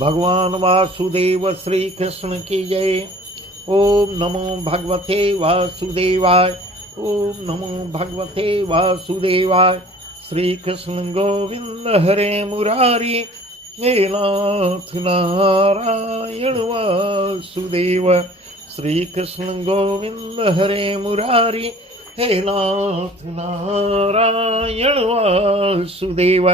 भगवान वासुदेव श्री कृष्ण की जय। ओम नमो भगवते वासुदेवाय। ओम नमो भगवते वासुदेवाय। श्री कृष्ण गोविंद हरे मुरारी, हे नाथ नारायण वासुदेव। श्री कृष्ण गोविंद हरे मुरारी, हे नाथ नारायण वासुदेव।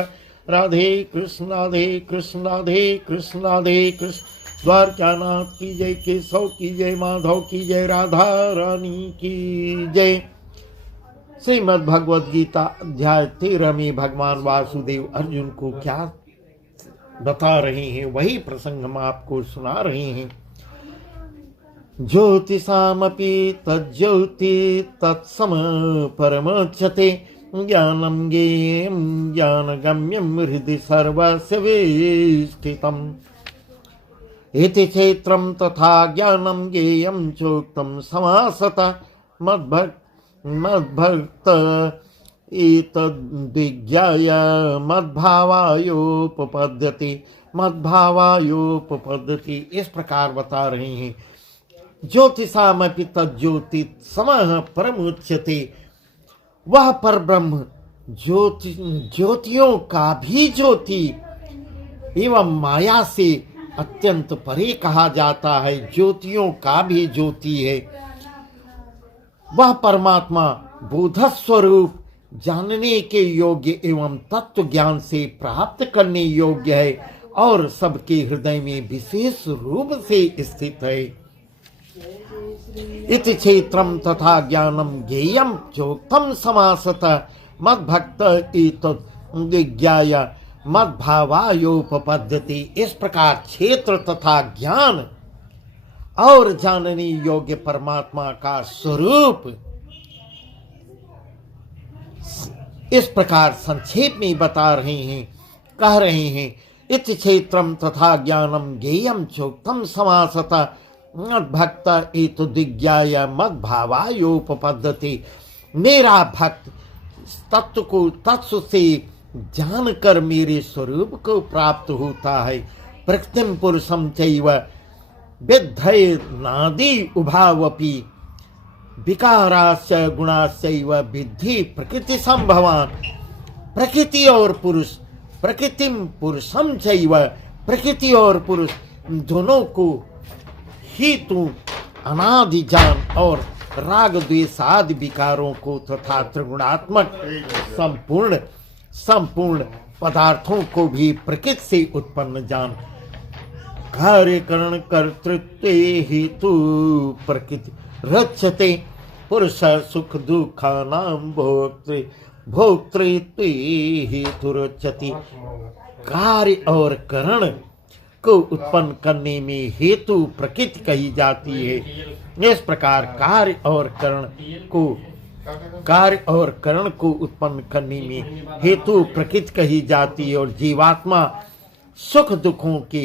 राधे कृष्ण राधे कृष्ण राधे कृष्ण राधे कृष्ण। द्वारकानाथ की जय, केशव की जय, माधव की जय, राधा रानी की जय। श्रीमद् भगवद गीता अध्याय 13 में भगवान वासुदेव अर्जुन को क्या बता रहे हैं, वही प्रसंग हम आपको सुना रहे हैं। ज्योतिषामपि तज्ज्योति तत्सम परमोच्यते, ज्ञानं ज्ञेयं ज्ञानगम्यं हृदि सर्वस्य विष्ठितम्। इति क्षेत्रं तथा ज्ञानं ज्ञेयं चोक्तं समासतः, मद्भक्त एतद्विज्ञाय मद्भावायोपपद्यते। इस प्रकार बता रहे हैं। ज्योतिषामपि तज्ज्योति समः परमुच्यते, वह पर ब्रह्म ज्योतियों का भी ज्योति एवं माया से अत्यंत परे कहा जाता है। ज्योतियों का भी ज्योति है। वह परमात्मा बोधस्वरूप जानने के योग्य एवं तत्व ज्ञान से प्राप्त करने योग्य है और सबके हृदय में विशेष रूप से स्थित है। इति क्षेत्रम तथा ज्ञानम ज्ञेयम चोक्तम समासतः, मद्भक्त एतद्विज्ञाय मद्भावायोपपद्यते। इस प्रकार क्षेत्र तथा ज्ञान और जानने योग्य परमात्मा का स्वरूप इस प्रकार संक्षेप में बता रहे हैं, कह रहे हैं। इति क्षेत्रम तथा ज्ञानम ज्ञेयम चोक्तम समासतः, मद्भक्त एतद्विज्ञाय मद्भावायोपपद्यते। मेरा भक्त तत्व से जानकर मेरे स्वरूप को प्राप्त होता है। प्रकृतिम पुरुषम चैव विद्धयेनादि उभावपि, विकाराश्च गुणाश्चैव विद्धि प्रकृति संभवान। प्रकृति और पुरुष, प्रकृतिम पुरुषम चैव, प्रकृति और पुरुष दोनों को ही तू अनादि जान और राग द्वेष आदि विकारों को तथा त्रिगुणात्मक संपूर्ण पदार्थों को भी प्रकृति से उत्पन्न जान। कार्यकरण कर्तृत्व हेतु प्रकृति रक्षते, पुरुष सुख दुखानां भोक्तृत्व हेतु रक्षति। कार्य और करण को उत्पन्न करने में हेतु प्रकृति कही जाती है। इस प्रकार कार्य और करण को उत्पन्न करने में हेतु प्रकृति कही जाती है और जीवात्मा सुख दुखों के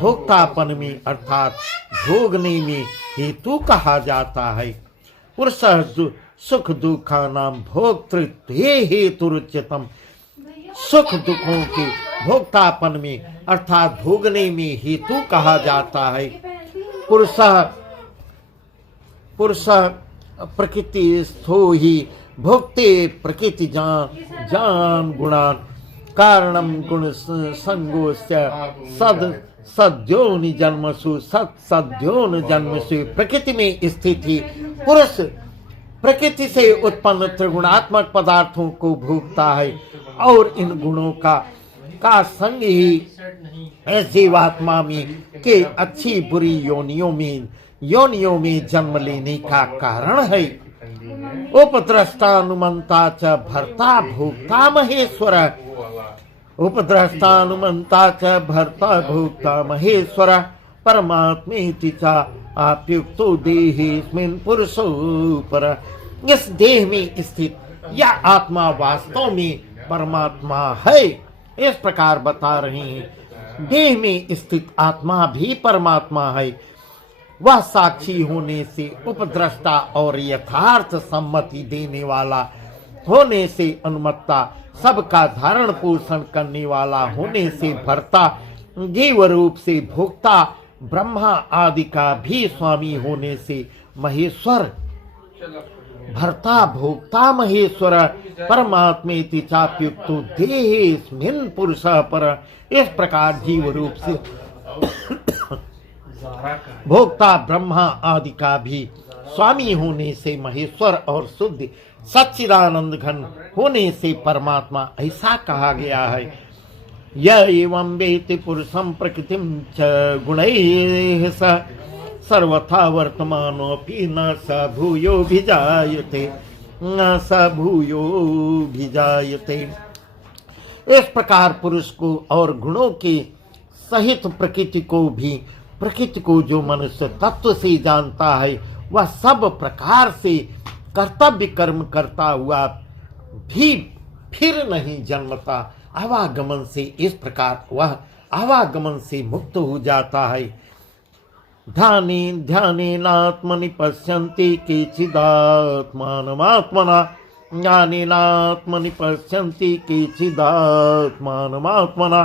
भोक्तापन में अर्थात भोगने में हेतु कहा जाता है। पुरुष सुख दुखानां भोक्तृत्व हेतुरुच्यतम। सुख दुखों के भोक्तापन में अर्थात भोगने में हेतु कहा जाता है। पुरुष प्रकृति स्थो ही भोक्ते प्रकृति जान गुणान, कारणम गुण संगोस्य सद्योनि जन्मसु सद्योनि जन्मसु। प्रकृति में स्थित ही पुरुष प्रकृति से उत्पन्न त्रिगुणात्मक पदार्थों को भोगता है और इन गुणों का संग ही जीवात्मा में के अच्छी बुरी योनियों में जन्म लेने का कारण है। उपद्रष्टानुमंता च भर्ता भोक्ता महेश्वर। उपद्रष्टानुमंता च भर्ता भोक्ता महेश्वर, परमात्मेति च आप्युक्तो देहेस्मिन् पुरुषो पर। इस देह में स्थित यह आत्मा वास्तव में परमात्मा है। इस प्रकार बता रहे हैं। देह में स्थित आत्मा भी परमात्मा है। वह साक्षी होने से उपद्रष्टा और यथार्थ सम्मति देने वाला होने से अनुमत्ता, सबका धारण पोषण करने वाला होने से भर्ता जीव रूप से भोक्ता ब्रह्मा आदि का भी स्वामी होने से महेश्वर, भर्ता भोक्ता महेश्वर परमात्मेति चाप्युक्तो देहेस्मिन् पुरुषः पर। इस प्रकार जीव रूप से भोक्ता ब्रह्मा आदि का भी स्वामी होने से महेश्वर और शुद्ध सच्चिदानंद घन होने से परमात्मा ऐसा कहा गया है। य एवं वेत्ति पुरुषं प्रकृतिं च गुणैः स सर्वथा वर्तमानोऽपि न स भूयोऽभिजायते, न स भूयोऽभिजायते। इस प्रकार पुरुष को और गुणों के सहित प्रकृति को जो मनुष्य तत्व से जानता है, वह सब प्रकार से कर्तव्य कर्म करता हुआ भी फिर नहीं जन्मता। आवागमन से इस प्रकार वह आवागमन से मुक्त हो जाता है। ध्यानेनात्मनि पश्यन्ति केचिदात्मानमात्मना, ज्ञानेनात्मनि पश्यन्ति केचिदात्मानमात्मना,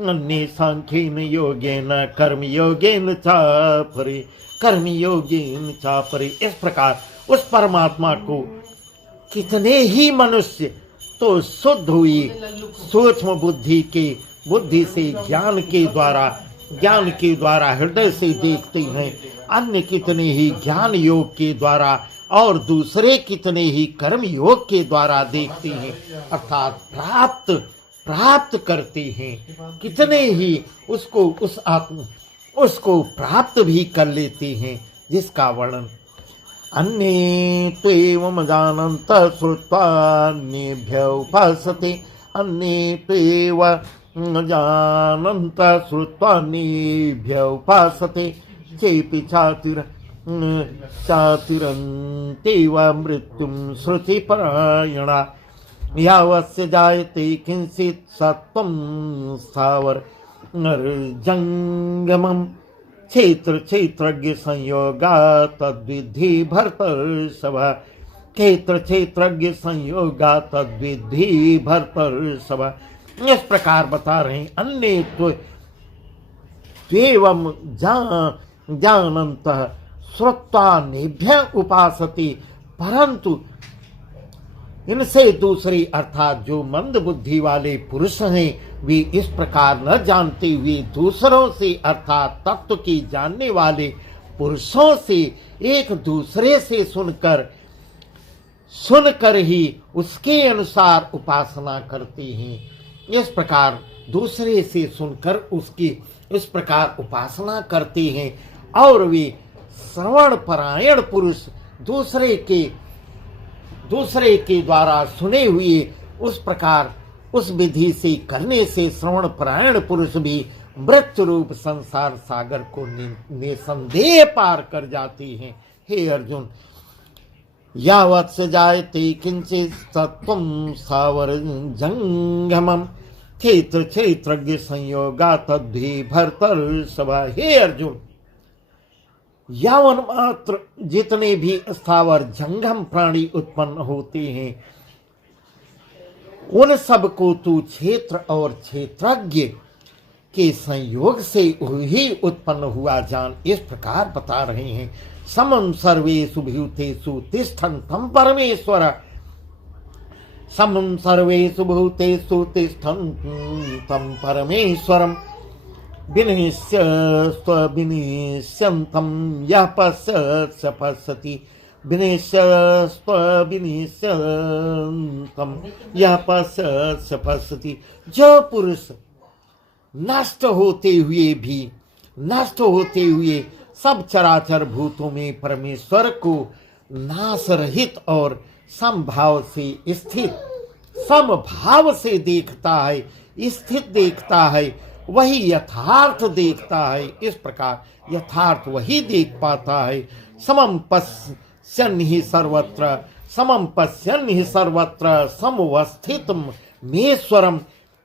अन्ये सांख्येन योगेन कर्मयोगेन चापरे, कर्मयोगेन चापरे। इस प्रकार उस परमात्मा को कितने ही मनुष्य तो शुद्ध हुई सूक्ष्म बुद्धि से ज्ञान के द्वारा हृदय से देखते हैं, अन्य कितने ही ज्ञान योग के द्वारा और दूसरे कितने ही कर्म योग के द्वारा देखते हैं, अर्थात प्राप्त करते हैं। कितने ही उसको प्राप्त भी कर लेते हैं, जिसका वर्णन अन्ये त्वेवं जानन्तः श्रुत्वान्येभ्य उपासते, अन्ये त्वेवं जानन्तः श्रुत्वान्येभ्य उपासते, चेपि चातिरन्तेव मृत्युं श्रुतिपरायणा, यावस्य जायते किंचित् सत्त्वं स्थावरजङ्गमम्, क्षेत्रज्ञ संयोगा तद्विद्धि भर्तर्षभ, क्षेत्रज्ञ संयोगा तद्विद्धि भर्तर्षभ। इस प्रकार बता रहे हैं। अन्य त्वेवं जानन्तः श्रुत्वान्येभ्य उपासते, परंतु इनसे दूसरी अर्थात जो मंद बुद्धि वाले पुरुष हैं, वे इस प्रकार न जानते हुए दूसरों से अर्थात तत्व की जानने वाले पुरुषों से एक दूसरे से सुनकर ही उसके अनुसार उपासना करते हैं। इस प्रकार दूसरे से सुनकर उसकी इस प्रकार उपासना करते हैं, और वे श्रवण परायण पुरुष दूसरे के द्वारा सुने हुए उस प्रकार उस विधि से करने से श्रवण परायण पुरुष भी मृत्यु रूप संसार सागर को निसंदेह पार कर जाते हैं। हे अर्जुन, यावत् स जायते किंचित् सत्त्वं स्थावरजंगमम्, क्षेत्रज्ञ संयोगा तद्धि भर्तर्षभ। हे अर्जुन, यावन मात्र जितने भी स्थावर जंगम प्राणी उत्पन्न होते हैं, उन सब को तू क्षेत्र और क्षेत्रज्ञ के संयोग से ही उत्पन्न हुआ जान। इस प्रकार बता रहे हैं। समं सर्वेषु भूतेषु तिष्ठन्तं परमेश्वर, समं सर्वेषु भूतेषु तिष्ठन्तं परमेश्वरम्, विनिश्यन्तं यः पश्यत् पश्यति, विनिश्यन्तं यः पश्यत् पश्यति। जो पुरुष नष्ट होते हुए सब चराचर भूतों में परमेश्वर को नाश रहित और समभाव से देखता है, स्थित देखता है, वही यथार्थ देखता है। इस प्रकार यथार्थ वही देख पाता है। समं पश्यन् हि सर्वत्र समवस्थितं मेश्वरं,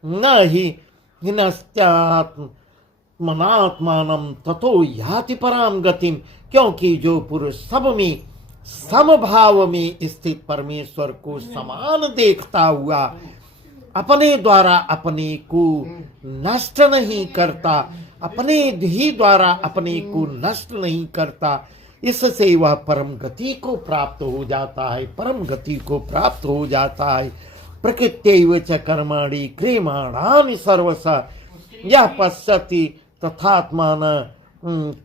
न हि हिनस्त्यात्मनात्मानं ततो याति परां गतिम। क्योंकि जो पुरुष सब में समभाव में स्थित परमेश्वर को समान देखता हुआ अपने द्वारा अपने को नष्ट नहीं करता, अपने ही द्वारा अपने को नष्ट नहीं करता, इससे वह परम गति को प्राप्त हो जाता है, परम गति को प्राप्त हो जाता है। प्रकृत्यैव च कर्माणि क्रियमाणानि सर्वशः यः पश्यति तथात्मान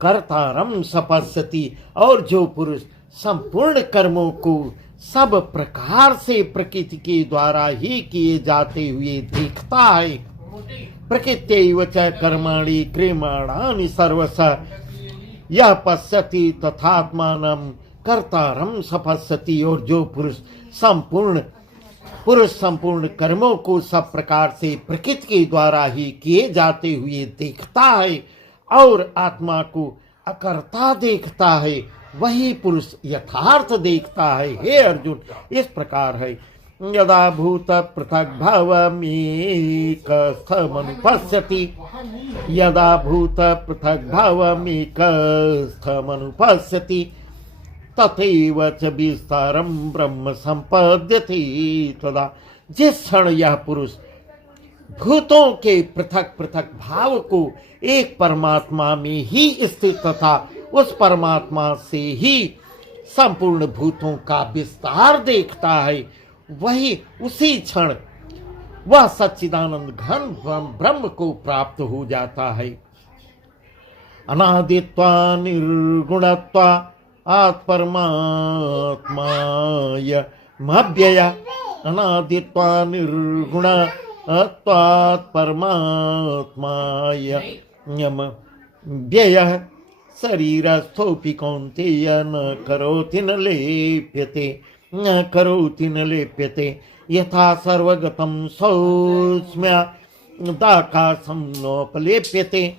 कर्तारं स पश्यति। और जो पुरुष संपूर्ण कर्मों को सब प्रकार से प्रकृति के द्वारा ही किए जाते हुए देखता है, प्रकृत्यैव च कर्माणि क्रियमाणानि सर्वशः यः पश्यति तथात्मानं कर्तारं स पश्यति। और जो पुरुष संपूर्ण कर्मों को सब प्रकार से प्रकृति के द्वारा ही किए जाते हुए देखता है और आत्मा को अकर्ता देखता है, वही पुरुष यथार्थ देखता है। हे अर्जुन, इस प्रकार है। यदा भूत पृथक भावमेकस्थमनुपश्यति, यदा भूत पृथक भावमेकस्थमनुपश्यति तथैव च विस्तारं ब्रह्म संपद्यते तदा। जिस क्षण यह पुरुष भूतों के पृथक पृथक भाव को एक परमात्मा में ही स्थित तथा उस परमात्मा से ही संपूर्ण भूतों का विस्तार देखता है, वही उसी क्षण वह सच्चिदानंद घन ब्रह्म को प्राप्त हो जाता है। अनादित्वा निर्गुणत्वा आत्परमात्माय मव्यय, अनादित्वा निर्गुण परमात्माय व्यय शरीरस्थोऽपि कौन्तेय न करोति न लेप्यते, न करोति न लेप्यते। यथा सर्वगतं सौक्ष्म्यादाकाशं नोपलेप्यते,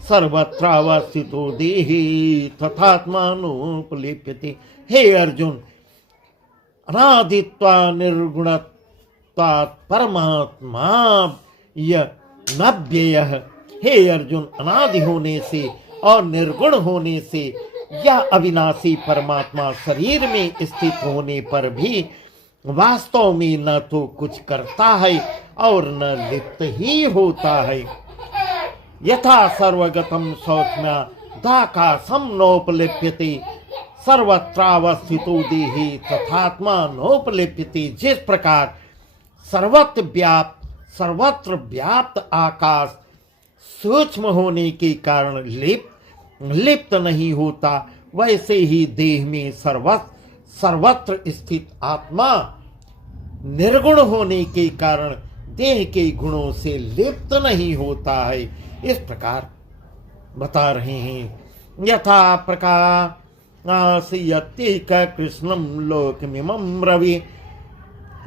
सर्वत्रावस्थितो देहि तथात्मानोपलेप्यते। हे अर्जुन, अनादित्वा निर्गुणत्वात् परमात्मा नव्ययः। हे अर्जुन, अनादि होने से और निर्गुण होने से यह अविनाशी परमात्मा शरीर में स्थित होने पर भी वास्तव में न तो कुछ करता है और न लिप्त ही होता है। यथा सर्वगतं सौक्ष्म्यादाकाशं नोपलिप्यते, सर्वत्रावस्थितो देहि तथात्मा नोपलिप्यते। जिस प्रकार सर्वत्र व्याप्त आकाश सूक्ष्म होने के कारण लिप्त नहीं होता, वैसे ही देह में सर्वत्र स्थित आत्मा निर्गुण होने के कारण देह के गुणों से लिप्त नहीं होता है। इस प्रकार बता रहे हैं। यथा प्रकाशयत्येक कृष्णं लोकमिमं रवि,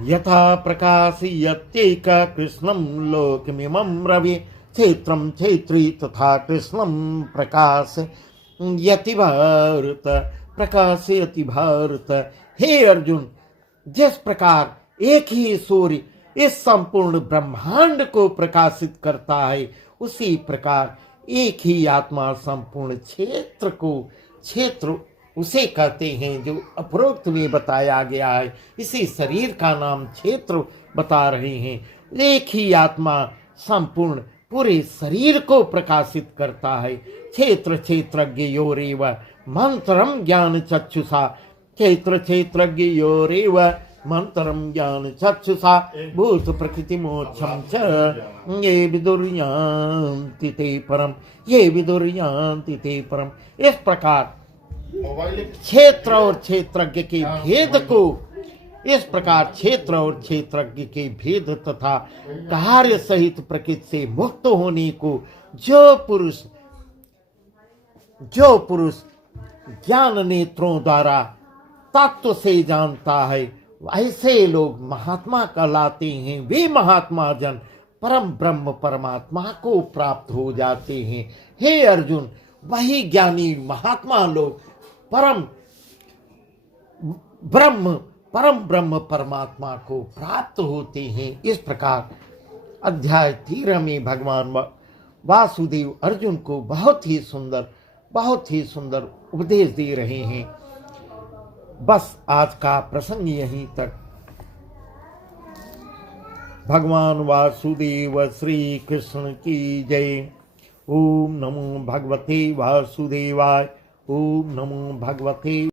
यथा प्रकाशयत्येक कृष्णं लोकमिमं रवि, क्षेत्रं क्षेत्री तथा कृष्णं प्रकाशयति भारत, प्रकाशयति भारत। हे अर्जुन, जिस प्रकार एक ही सूर्य इस संपूर्ण ब्रह्मांड को प्रकाशित करता है, उसी प्रकार एक ही आत्मा संपूर्ण क्षेत्र उसे कहते हैं जो उपरोक्त में बताया गया है। इसी शरीर का नाम क्षेत्र बता रहे हैं। एक ही आत्मा संपूर्ण पूरे शरीर को प्रकाशित करता है। क्षेत्र क्षेत्रज्ञ योरेव मंत्रम ज्ञान चक्षुषा, क्षेत्र क्षेत्रज्ञ योरेव मंत्रम ज्ञान चक्षुषा, भूत प्रकृति मोक्षम च ये विदुर्यान्ति ते परम, ये विदुर्यान्ति ते परम। इस प्रकार क्षेत्र और क्षेत्रज्ञ के भेद को, इस प्रकार क्षेत्र और क्षेत्रज्ञ के भेद तथा कार्य सहित प्रकृति से मुक्त होने को जो पुरुष ज्ञान नेत्रों द्वारा तत्व से जानता है, ऐसे लोग महात्मा कहलाते हैं। वे महात्मा जन परम ब्रह्म परमात्मा को प्राप्त हो जाते हैं। हे अर्जुन, वही ज्ञानी महात्मा लोग परम ब्रह्म परमात्मा को प्राप्त होते हैं। इस प्रकार अध्याय 13 में भगवान वासुदेव अर्जुन को बहुत ही सुंदर उपदेश दे रहे हैं। बस आज का प्रसंग यहीं तक। भगवान वासुदेव श्री कृष्ण की जय। ओम नमो भगवते वासुदेवाय। ओम नमो भगवते